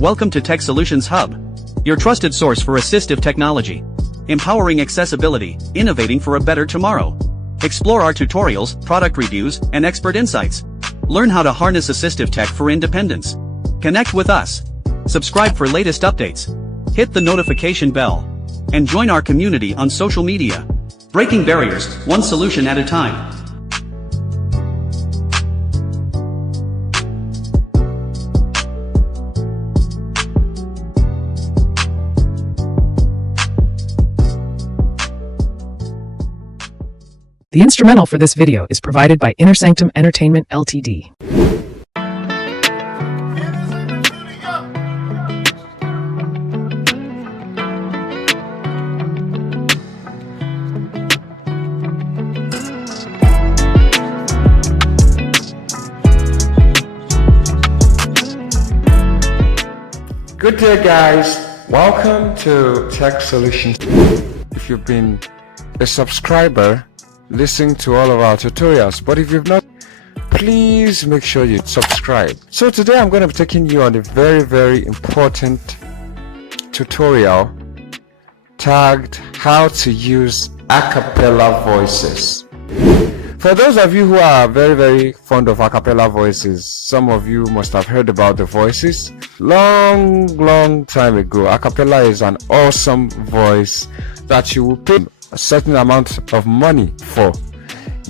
Welcome to Tech Solutions Hub, your trusted source for assistive technology. Empowering accessibility, innovating for a better tomorrow. Explore our tutorials, product reviews, and expert insights. Learn how to harness assistive tech for independence. Connect with us. Subscribe for latest updates. Hit the notification bell. And join our community on social media. Breaking barriers, one solution at a time. The instrumental for this video is provided by InnerSanctum Entertainment Ltd. Good day guys, welcome to Tech Solutions. If you've been a subscriber, listen to all of our tutorials, but if you've not, please make sure you subscribe. So today I'm going to be taking you on a very important tutorial tagged how to use acapella voices. For those of you who are very fond of acapella voices, some of you must have heard about the voices. Long time ago, acapella is an awesome voice that you will pay a certain amount of money for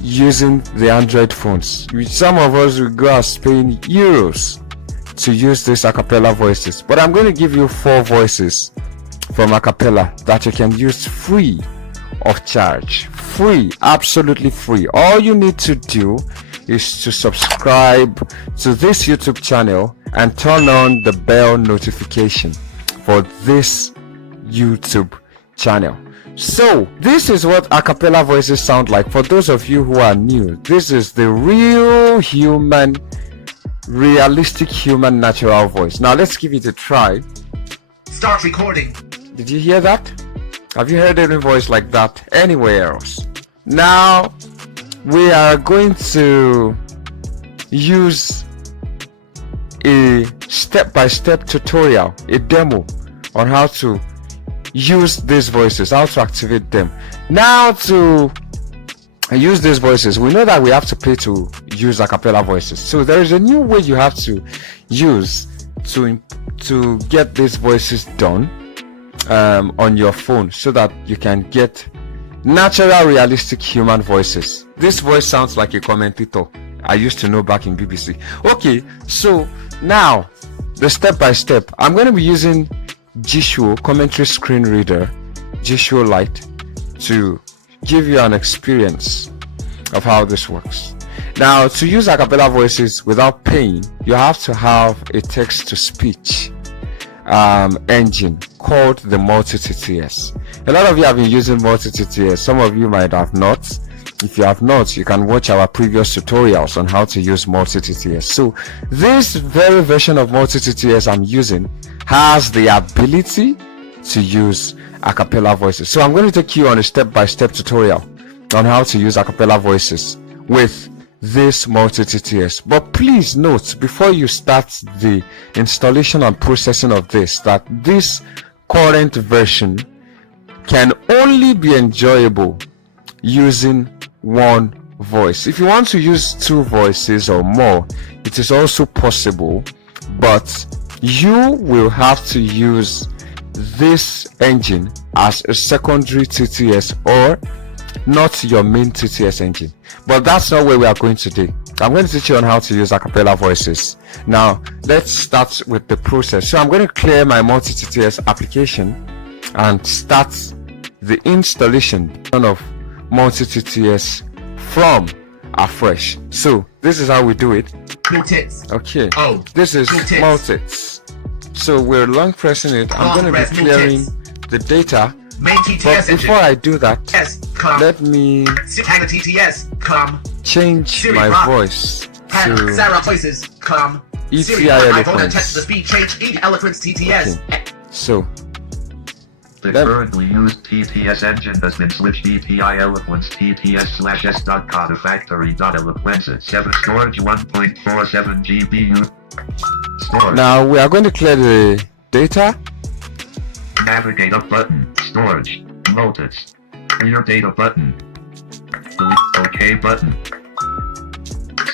using the Android phones. Some of us will go as paying euros to use these acapella voices, but I'm going to give you 4 voices from acapella that you can use free of charge. Free, absolutely free. All you need to do is to subscribe to this YouTube channel and turn on the bell notification for this YouTube channel. So this is what acapella voices sound like. For those of you who are new, this is the realistic human natural voice. Now let's give it a try. Start recording. Did you hear that? Have you heard any voice like that anywhere else? Now we are going to use a step-by-step tutorial, a demo on how to use these voices, how to activate them. Now to use these voices, we know that we have to pay to use acapella voices. So there is a new way you have to use to get these voices done on your phone, so that you can get natural, realistic human voices. This voice sounds like a commentator I used to know back in BBC. Okay, so now the step-by-step, I'm going to be using G-Show commentary screen reader, G-Show Lite, to give you an experience of how this works. Now, to use acapella voices without paying, you have to have a text-to-speech engine called the multi-TTS. A lot of you have been using multi-TTS, some of you might have not. If you have not, you can watch our previous tutorials on how to use multi-TTS. So this very version of multi-TTS I'm using has the ability to use acapella voices. So I'm going to take you on a step-by-step tutorial on how to use acapella voices with this multi-TTS. But please note, before you start the installation and processing of this, that this current version can only be enjoyable using one voice. If you want to use 2 voices or more, it is also possible, but you will have to use this engine as a secondary TTS or not your main TTS engine. But that's not where we are going today. I'm going to teach you on how to use acapella voices. Now let's start with the process. So I'm going to clear my multi-TTS application and start the installation of multi-TTS from afresh. So this is how we do it. Okay, this is multits. So we're long pressing it. I'm going to be clearing the data, but before I do that, let me change my voice to ETI Eloquence. Okay. So the currently used TTS engine has been switched ETI Eloquence TTS/S.COTA factory.eloquence 7 storage 1.47 GBU. Storage. Now we are going to clear the data. Navigate up button. Storage. Notice. Clear data button. Delete OK button.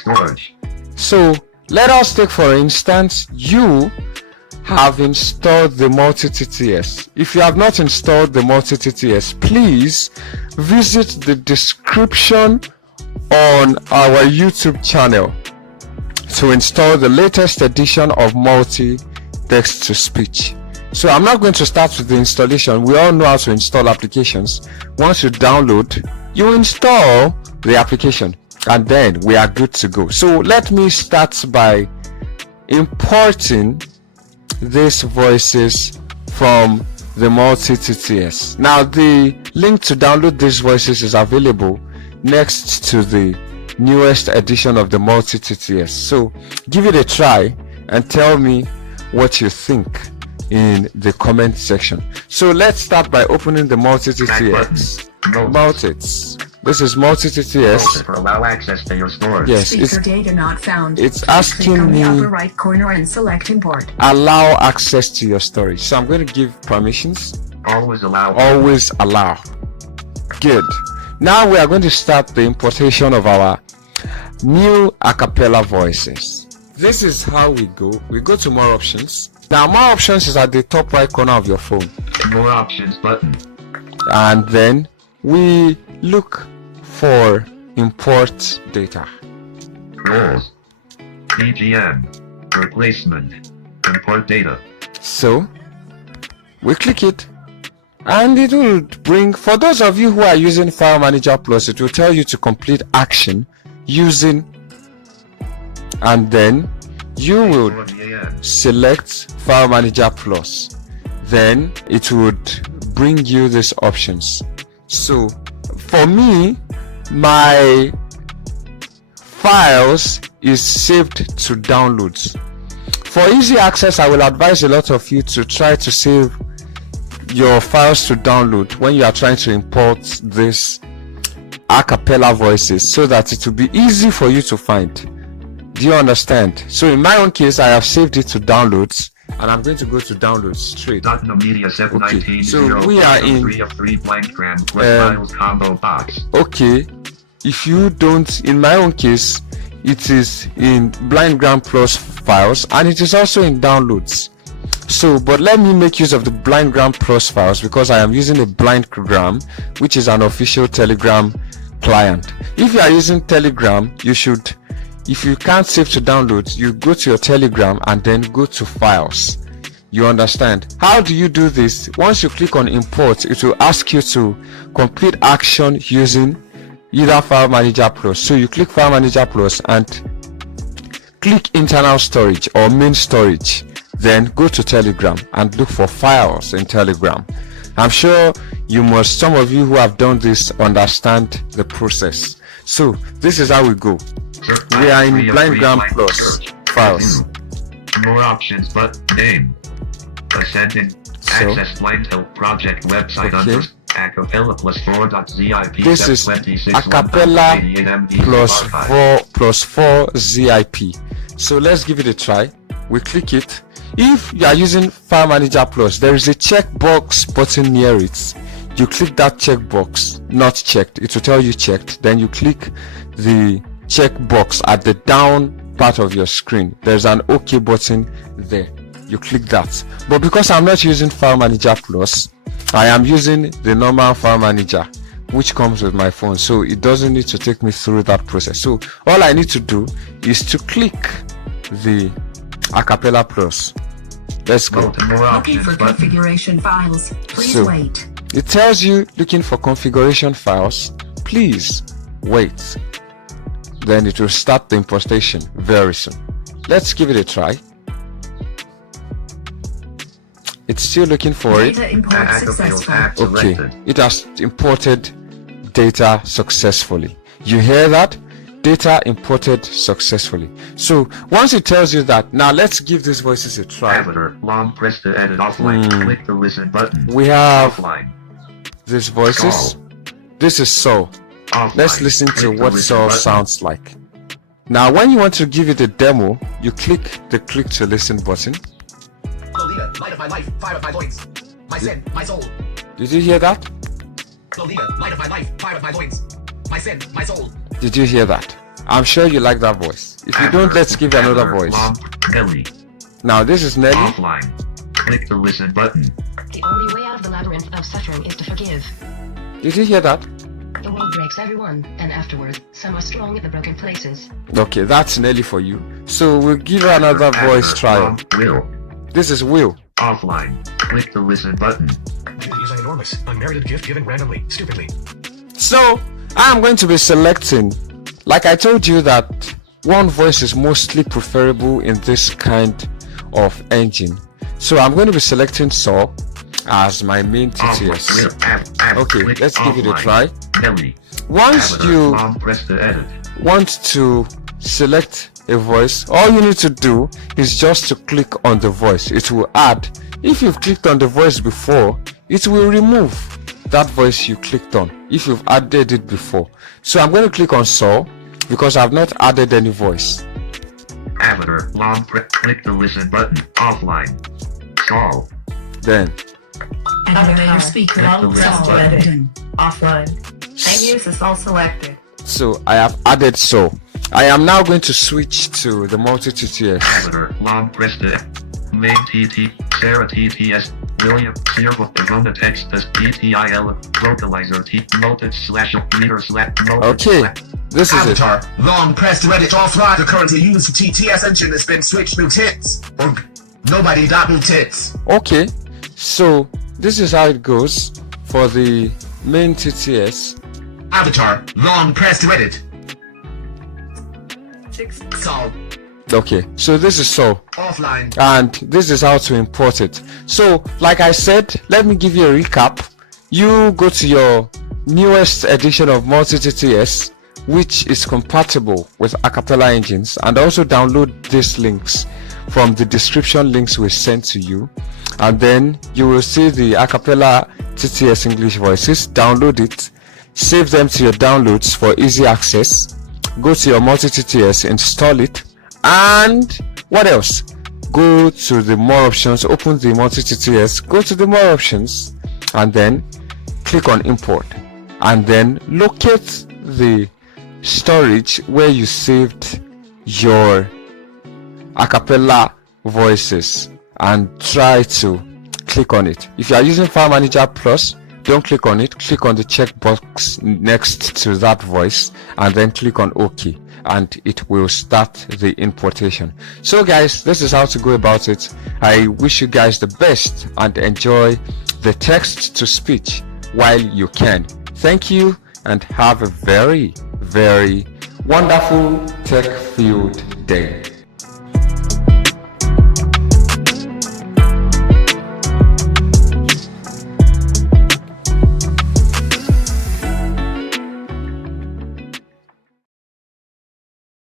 Storage. So let us take, for instance, you have installed the multi-TTS. If you have not installed the multi-TTS, please visit the description on our YouTube channel to install the latest edition of multi-text-to-speech. So I'm not going to start with the installation. We all know how to install applications. Once you download, you install the application, and then we are good to go. So let me start by importing these voices from the multi-TTS. Now the link to download these voices is available next to the newest edition of the multi-TTS. So give it a try and tell me what you think in the comment section. So let's start by opening the multi-TTS. Multits. This is multi-TTS. For allow access to your storage. Yes, Speaker data not found. it's Click asking on the me upper right corner and select import. allow access to your storage. So I'm going to give permissions. Always allow. Always allow. Good. Now we are going to start the importation of our new acapella voices. This is how we go. We go to more options. Now more options is at the top right corner of your phone. More options button. And then we look for import data. Roles. BGM. Replacement. Import data. So we click it, and it will bring, for those of you who are using File Manager Plus, it will tell you to complete action using, and then you will 40 AM. select File Manager Plus. Then it would bring you these options. So for me, my files is saved to downloads. For easy access, I will advise a lot of you to try to save your files to download when you are trying to import this acapella voices, so that it will be easy for you to find. Do you understand? So in my own case, I have saved it to downloads, and I'm going to go to downloads straight. No media set Okay, 19 so we are in 3 of 3 blank gram files combo box. Okay, if you don't, in my own case, it is in BlindGram Plus files, and it is also in downloads. So but let me make use of the BlindGram Plus files, because I am using a BlindGram, which is an official Telegram client. If you are using Telegram, you should, if you can't save to downloads, you go to your Telegram and then go to files. You understand? How do you do this? Once you click on import, it will ask you to complete action using either File Manager Plus. So you click File Manager Plus and click internal storage or main storage, then go to Telegram and look for files in Telegram. I'm sure you must, some of you who have done this, understand the process. So this is how we go. We are in BlindGram Plus files. More options but name. Ascending. So, Access Blind Hill Project website okay. under Acapella plus 4.zip. This is 26 Acapella 188 MB plus Spotify. 4 zip. So let's give it a try. We click it. If you are using File Manager Plus, there is a checkbox button near it. You click that checkbox, not checked, it will tell you checked. Then you click the checkbox at the down part of your screen. There's an OK button there. You click that. But because I'm not using File Manager Plus, I am using the normal File Manager, which comes with my phone, so it doesn't need to take me through that process. So all I need to do is to click the Acapella Plus. Let's go. More Looking options for button. configuration files. Please So, wait. it tells you looking for configuration files. Please wait. Then it will start the importation very soon. Let's give it a try. It's still looking for it. Data import Acapella successful. act Okay, selected. it has imported data successfully. You hear that? Data imported successfully. So once it tells you that, now let's give these voices a try. Editor. Long press to edit offline. Click the listen button. We have Offline. these voices. This is Saul. Offline. Let's listen to Click the what listen Saul button. sounds like. Now when you want to give it a demo, you click the click to listen button. Lolita, light of my life, fire of my loins. My sin, my soul. Did you hear that? Lolita, light of my life, fire of my loins. My sin, my soul. Did you hear that? I'm sure you like that voice. If you don't, let's give another voice. Nelly. Now this is Nelly. Offline. Click the listen button. The only way out of the labyrinth of suffering is to forgive. Did you hear that? The world breaks everyone, and afterwards, some are strong at the broken places. Okay, that's Nelly for you. So we'll give her another voice trial. Will. This is Will. Offline. Click the listen button. Duty is enormous. Unmerited gift given randomly, stupidly. So I'm going to be selecting, like I told you that one voice is mostly preferable in this kind of engine. So I'm going to be selecting Saw as my main TTS. Okay, let's give it a try. Nelly. Once you Press the edit. want to select a voice, all you need to do is just to click on the voice. It will add. If you've clicked on the voice before, it will remove that voice you clicked on if you've added it before. So I'm going to click on Saw because I've not added any voice. Avatar. Click the listen button. Offline. Saul. Then Elevator speaker all selected. Offline. And use is all selected. so I have added Saw. I am now going to switch to the multi TTS. Avatar. Press the main TT. Sarah TTS. William. Sierra. Ivona text as PTIL. Vocalizer T. Noted slash reader slash. Okay, this is it. Avatar, long press to edit offline. The currently used TTS engine has been switched new tits. Or nobody got new tits. Okay, so this is how it goes for the main TTS. Avatar, long press to edit. Saul, Okay, so this is Saw, offline. and this is how to import it. So like I said, let me give you a recap. You go to your newest edition of multi TTS, which is compatible with Acapella engines, and also download these links from the description links we sent to you, and then you will see the Acapella TTS English voices. Download it, save them to your downloads for easy access. Go to your multi TTS, install it, and what else? Go to the more options, open the multi TTS, go to the more options, and then click on import, and then locate the storage where you saved your Acapella voices and try to click on it. If you are using File Manager Plus, don't click on it. Click on the checkbox next to that voice and then click on OK, and it will start the importation. So guys, this is how to go about it. I wish you guys the best and enjoy the text to speech while you can. Thank you and have a very wonderful tech-filled day.